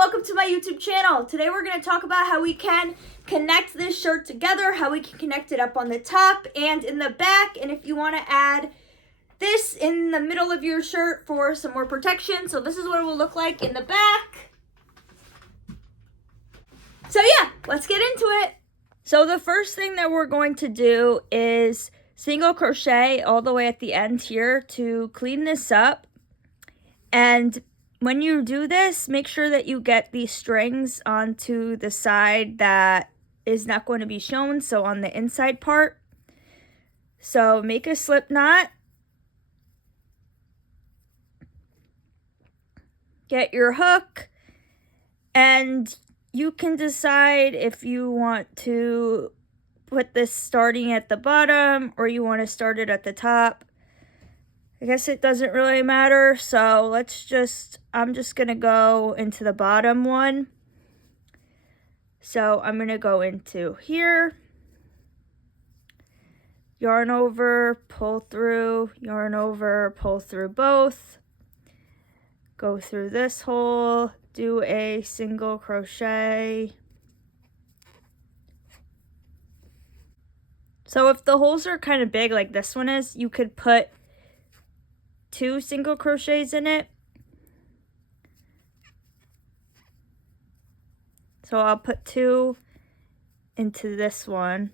welcome to my YouTube channel. Today we're going to talk about how we can connect this shirt together, how we can connect it up on the top and in the back, and if you want to add this in the middle of your shirt for some more protection. So this is what it will look like in the back. So yeah, let's get into it. So the first thing that we're going to do is single crochet all the way at the end here to clean this up. And when you do this, make sure that you get these strings onto the side that is not going to be shown, so on the inside part. So make a slip knot. Get your hook, and you can decide if you want to put this starting at the bottom or you want to start it at the top. I guess it doesn't really matter, so I'm just going to go into the bottom one. So I'm going to go into here, yarn over, pull through, yarn over, pull through both, go through this hole, do a single crochet. So if the holes are kind of big like this one is, you could put 2 single crochets in it. So I'll put 2 into this one.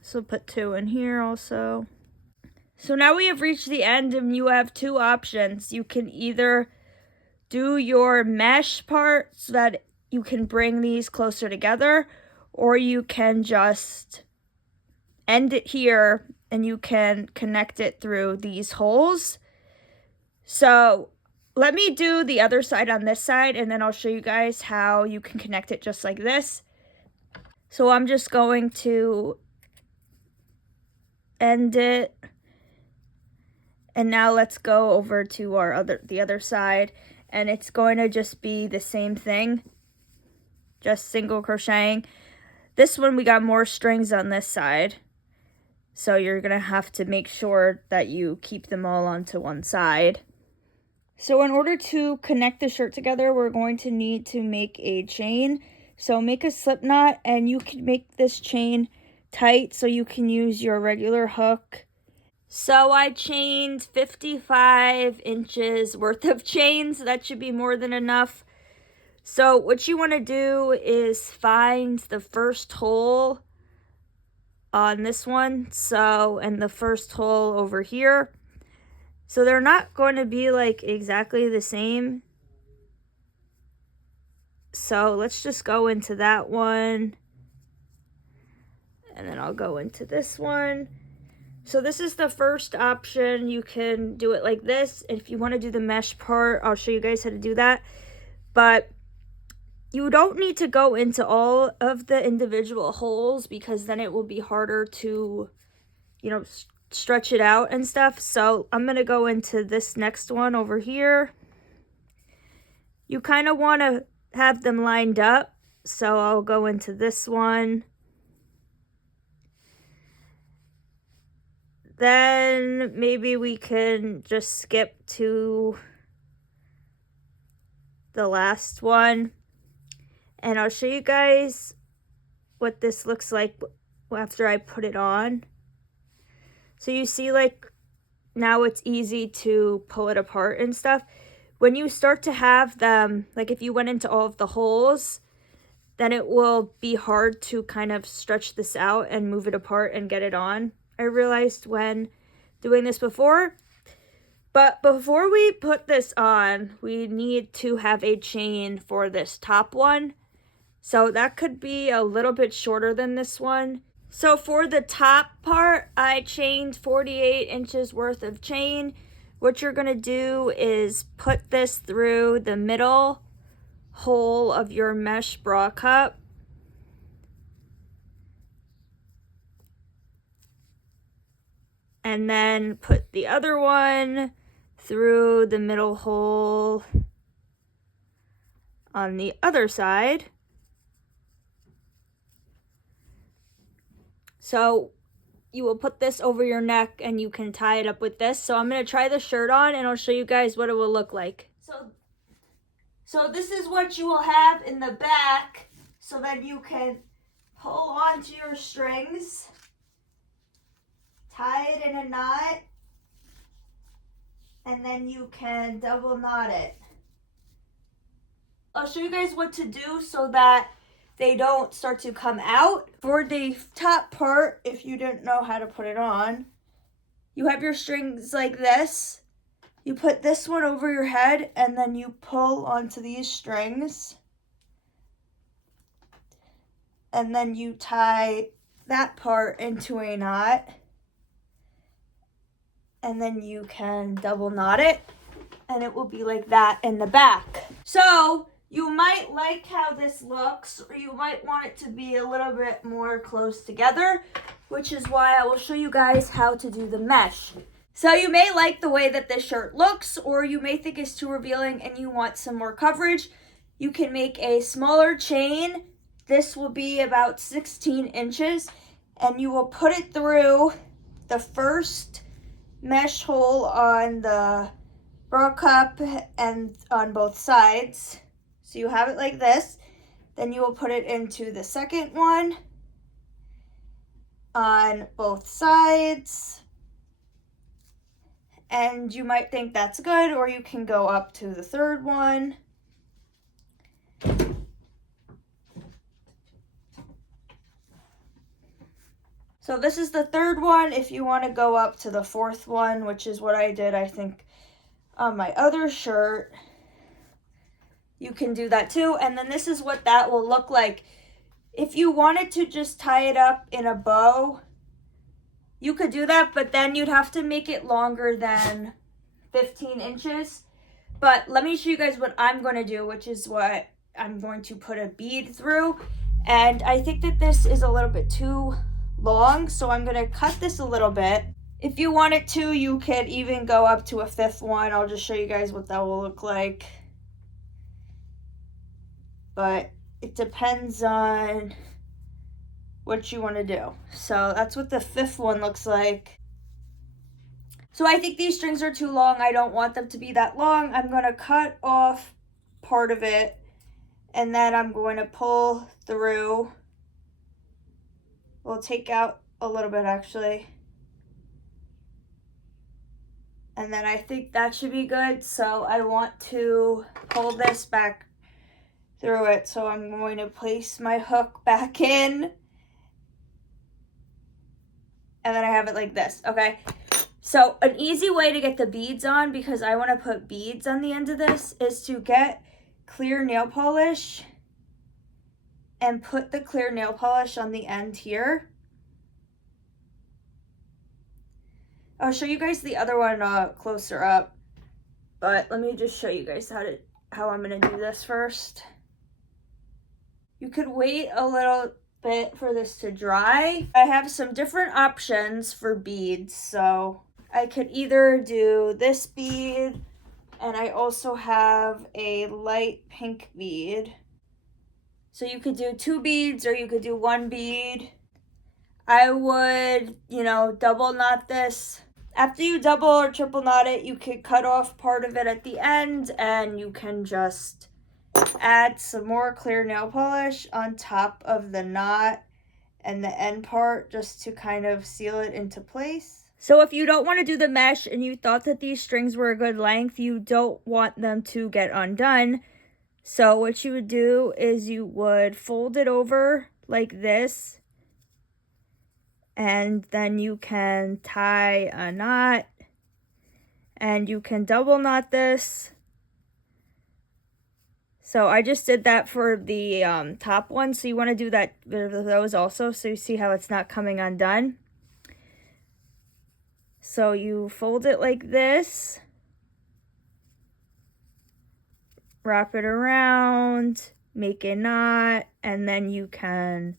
So put 2 in here also. So now we have reached the end and you have 2 options. You can either do your mesh part so that you can bring these closer together, or you can just end it here and you can connect it through these holes. So let me do the other side on this side and then I'll show you guys how you can connect it just like this. So I'm just going to end it. And now let's go over to the other side, and it's going to just be the same thing, just single crocheting. This one we got more strings on this side, so you're going to have to make sure that you keep them all onto one side. So in order to connect the shirt together, we're going to need to make a chain. So make a slip knot, and you can make this chain tight so you can use your regular hook. So I chained 55 inches worth of chain, so that should be more than enough. So what you want to do is find the first hole on this one, and the first hole over here. So they're not going to be like exactly the same. So let's just go into that one. And then I'll go into this one. So this is the first option. You can do it like this. If you want to do the mesh part, I'll show you guys how to do that. But you don't need to go into all of the individual holes because then it will be harder to, stretch it out and stuff. So I'm going to go into this next one over here. You kind of want to have them lined up. So I'll go into this one. Then maybe we can just skip to the last one. And I'll show you guys what this looks like after I put it on. So you see, like, now it's easy to pull it apart and stuff. When you start to have them, like if you went into all of the holes, then it will be hard to kind of stretch this out and move it apart and get it on. I realized when doing this before. But before we put this on, we need to have a chain for this top one. So that could be a little bit shorter than this one. So for the top part, I chained 48 inches worth of chain. What you're going to do is put this through the middle hole of your mesh bra cup. And then put the other one through the middle hole on the other side. So you will put this over your neck and you can tie it up with this. So I'm going to try the shirt on and I'll show you guys what it will look like. So this is what you will have in the back, so that you can pull onto your strings, tie it in a knot, and then you can double knot it. I'll show you guys what to do so that they don't start to come out. For the top part, if you didn't know how to put it on, you have your strings like this. You put this one over your head and then you pull onto these strings. And then you tie that part into a knot. And then you can double knot it. And it will be like that in the back. So you might like how this looks, or you might want it to be a little bit more close together, which is why I will show you guys how to do the mesh. So you may like the way that this shirt looks, or you may think it's too revealing and you want some more coverage. You can make a smaller chain. This will be about 16 inches, and you will put it through the first mesh hole on the bra cup and on both sides. So you have it like this. Then you will put it into the second one on both sides. And you might think that's good, or you can go up to the third one. So this is the third one. If you want to go up to the fourth one, which is what I did, I think, on my other shirt, you can do that too. And then this is what that will look like. If you wanted to just tie it up in a bow, you could do that, but then you'd have to make it longer than 15 inches. But let me show you guys what I'm going to do, which is what I'm going to put a bead through. And I think that this is a little bit too long, so I'm going to cut this a little bit. If you wanted to, you could even go up to a fifth one. I'll just show you guys what that will look like. But it depends on what you want to do. So that's what the fifth one looks like. So I think these strings are too long. I don't want them to be that long. I'm going to cut off part of it, and then I'm going to pull through. We'll take out a little bit actually. And then I think that should be good. So I want to pull this back through it. So I'm going to place my hook back in. And then I have it like this, okay? So an easy way to get the beads on, because I want to put beads on the end of this, is to get clear nail polish and put the clear nail polish on the end here. I'll show you guys the other one closer up, but let me just show you guys how I'm going to do this first. You could wait a little bit for this to dry. I have some different options for beads, so I could either do this bead, and I also have a light pink bead. So you could do 2 beads, or you could do 1 bead. I would, double knot this. After you double or triple knot it, you could cut off part of it at the end, and you can just add some more clear nail polish on top of the knot and the end part, just to kind of seal it into place. So if you don't want to do the mesh and you thought that these strings were a good length, you don't want them to get undone. So what you would do is you would fold it over like this, and then you can tie a knot, and you can double knot this. So I just did that for the top one, so you want to do that with those also, so you see how it's not coming undone. So you fold it like this, wrap it around, make a knot, and then you can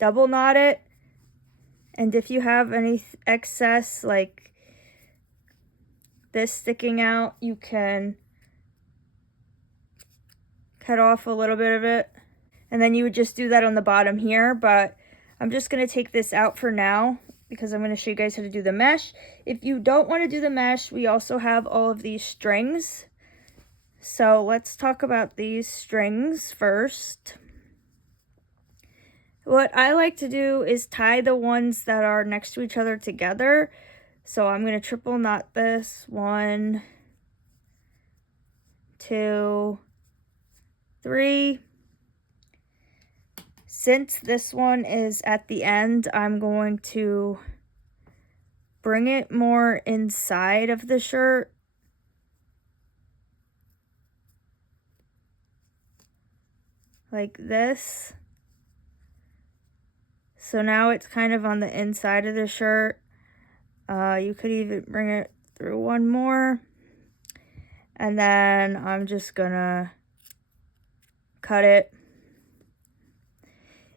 double knot it. And if you have any excess, like this sticking out, you can cut off a little bit of it. And then you would just do that on the bottom here, but I'm just going to take this out for now because I'm going to show you guys how to do the mesh. If you don't want to do the mesh, we also have all of these strings. So let's talk about these strings first. What I like to do is tie the ones that are next to each other together. So I'm going to triple knot this. 1, 2, 3. Since this one is at the end, I'm going to bring it more inside of the shirt. Like this. So now it's kind of on the inside of the shirt. You could even bring it through one more. And then I'm just gonna cut it.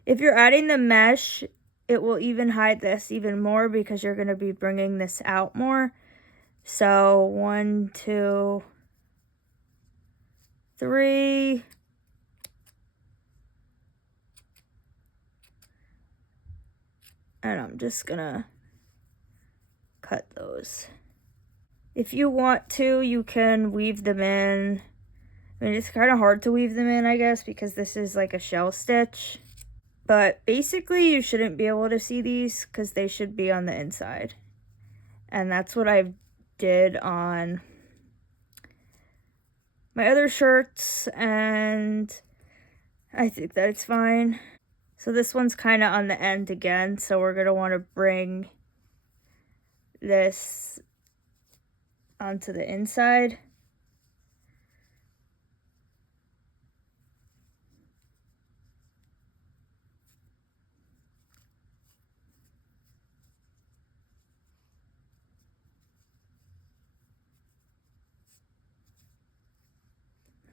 If you're adding the mesh, it will even hide this even more because you're going to be bringing this out more. So 1, 2, 3. And I'm just going to cut those. If you want to, you can weave them in. I mean, it's kind of hard to weave them in, I guess, because this is like a shell stitch. But basically, you shouldn't be able to see these because they should be on the inside. And that's what I did on my other shirts, and I think that it's fine. So this one's kind of on the end again, so we're going to want to bring this onto the inside.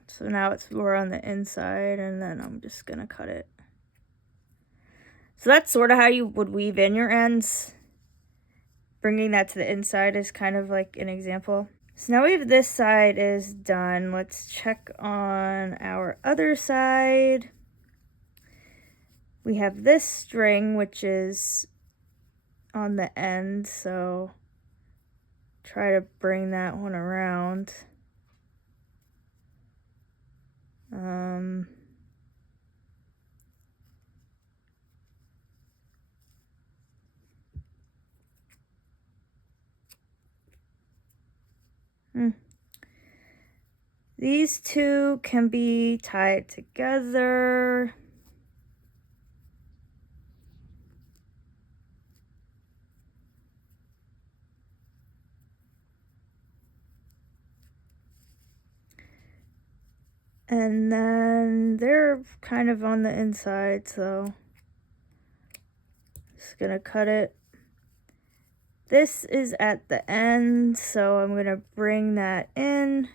So now it's more on the inside, and then I'm just going to cut it. So that's sort of how you would weave in your ends. Bringing that to the inside is kind of like an example. So now we have this side is done. Let's check on our other side. We have this string, which is on the end, so try to bring that one around. These two can be tied together. And then they're kind of on the inside, so just gonna cut it. This is at the end, so I'm gonna bring that in.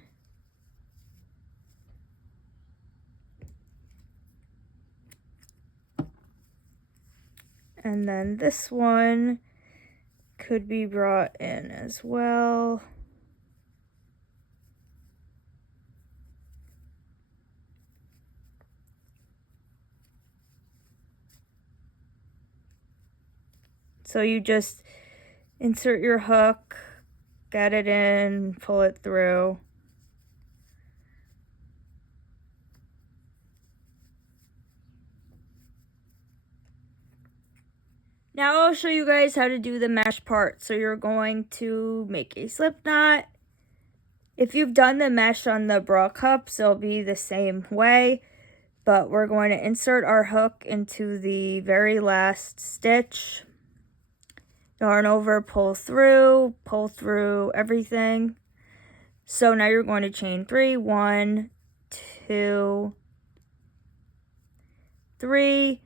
And then this one could be brought in as well. So you just insert your hook, get it in, pull it through. Now I'll show you guys how to do the mesh part. So you're going to make a slip knot. If you've done the mesh on the bra cups, it'll be the same way. But we're going to insert our hook into the very last stitch. Yarn over, pull through everything. So now you're going to chain 3, 1, 2, 3.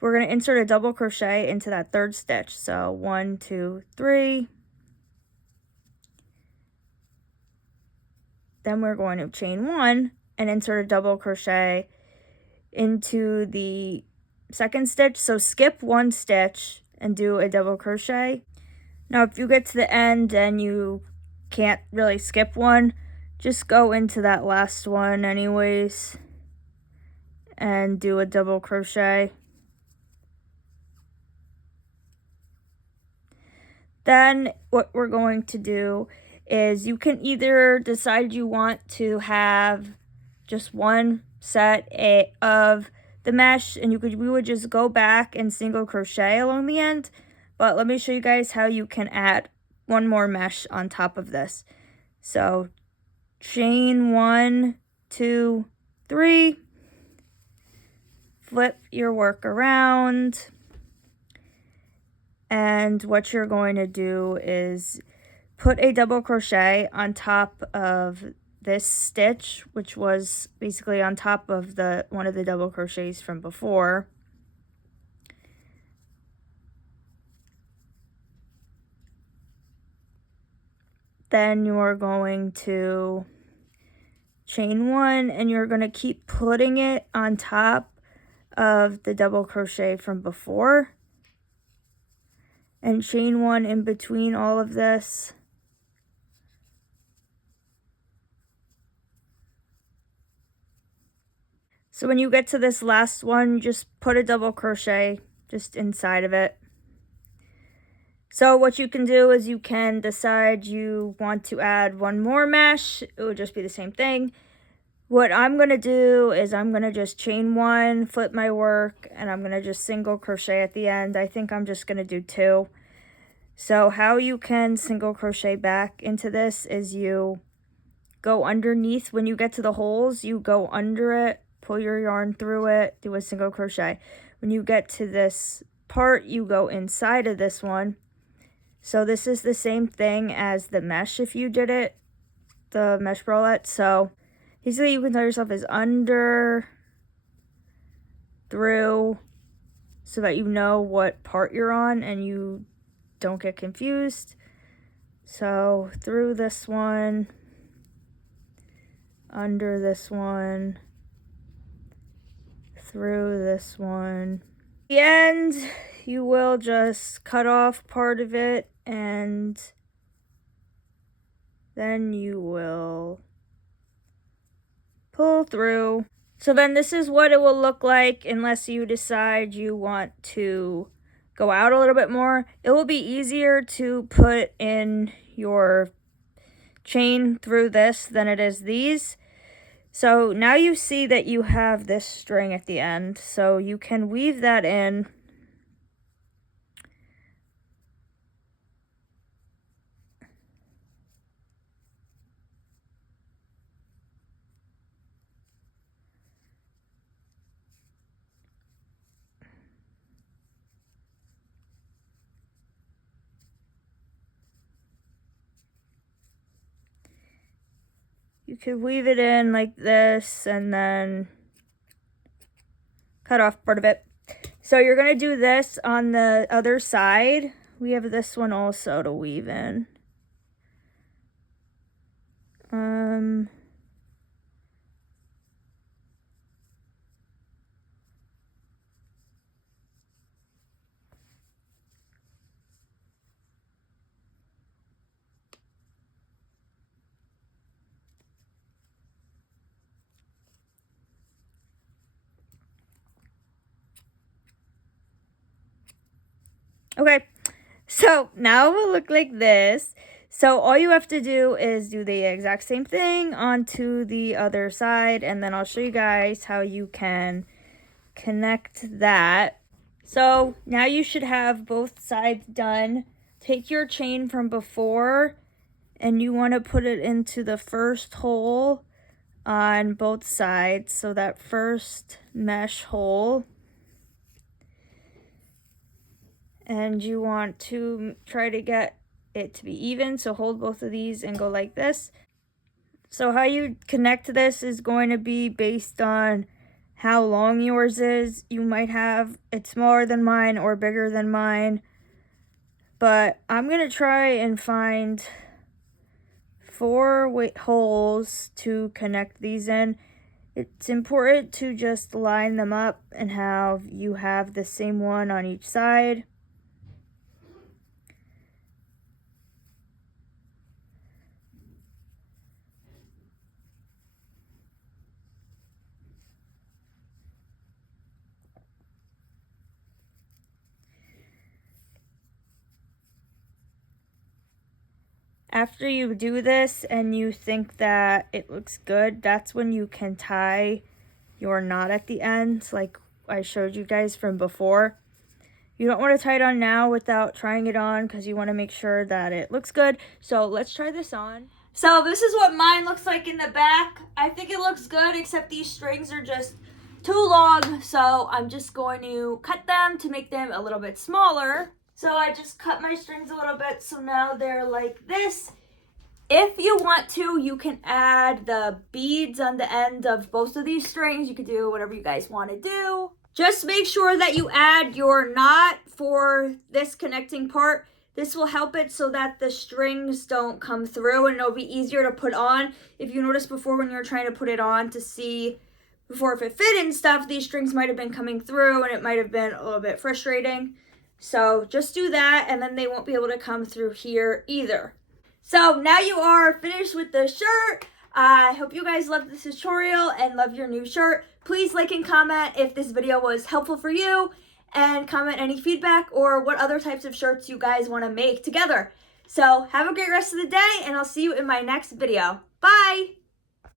We're going to insert a double crochet into that third stitch. So 1, 2, 3. Then we're going to chain 1 and insert a double crochet into the second stitch. So skip 1 stitch and do a double crochet. Now if you get to the end and you can't really skip one, just go into that last one anyways. and do a double crochet. Then what we're going to do is you can either decide you want to have just one set of the mesh, and we would just go back and single crochet along the end. But let me show you guys how you can add one more mesh on top of this. So chain 1, 2, 3, flip your work around, and what you're going to do is put a double crochet on top of this stitch, which was basically on top of one of the double crochets from before. Then you're going to chain 1, and you're going to keep putting it on top of the double crochet from before, and chain 1 in between all of this. So when you get to this last one, just put a double crochet just inside of it. So what you can do is you can decide you want to add one more mesh. It would just be the same thing. What I'm going to do is I'm going to just chain 1, flip my work, and I'm going to just single crochet at the end. I think I'm just going to do 2. So how you can single crochet back into this is you go underneath. When you get to the holes, you go under it, pull your yarn through it, do a single crochet. When you get to this part, you go inside of this one. So this is the same thing as the mesh if you did it, the mesh bralette. So basically you can tell yourself is under, through, so that you know what part you're on and you don't get confused. So through this one, under this one, through this one. At the end, you will just cut off part of it, and then you will pull through. So then this is what it will look like, unless you decide you want to go out a little bit more. It will be easier to put in your chain through this than it is these. So now you see that you have this string at the end, so you can weave that in. You could weave it in like this and then cut off part of it. So you're going to do this on the other side. We have this one also to weave in. Okay, so now it will look like this. So all you have to do is do the exact same thing onto the other side, and then I'll show you guys how you can connect that. So now you should have both sides done. Take your chain from before, and you want to put it into the first hole on both sides. So that first mesh hole. And you want to try to get it to be even, so hold both of these and go like this. So how you connect this is going to be based on how long yours is. You might have it smaller than mine or bigger than mine, but I'm going to try and find 4 holes to connect these in. It's important to just line them up and have you have the same one on each side. After you do this and you think that it looks good, that's when you can tie your knot at the end, like I showed you guys from before. You don't want to tie it on now without trying it on because you want to make sure that it looks good. So let's try this on. So this is what mine looks like in the back. I think it looks good, except these strings are just too long. So I'm just going to cut them to make them a little bit smaller. So I just cut my strings a little bit. So now they're like this. If you want to, you can add the beads on the end of both of these strings. You could do whatever you guys want to do. Just make sure that you add your knot for this connecting part. This will help it so that the strings don't come through, and it'll be easier to put on. If you noticed before when you were trying to put it on to see before if it fit and stuff, these strings might have been coming through and it might have been a little bit frustrating. So just do that, and then they won't be able to come through here either. So now you are finished with the shirt. I hope you guys loved this tutorial and love your new shirt. Please like and comment if this video was helpful for you, and comment any feedback or what other types of shirts you guys want to make together. So have a great rest of the day, and I'll see you in my next video. Bye!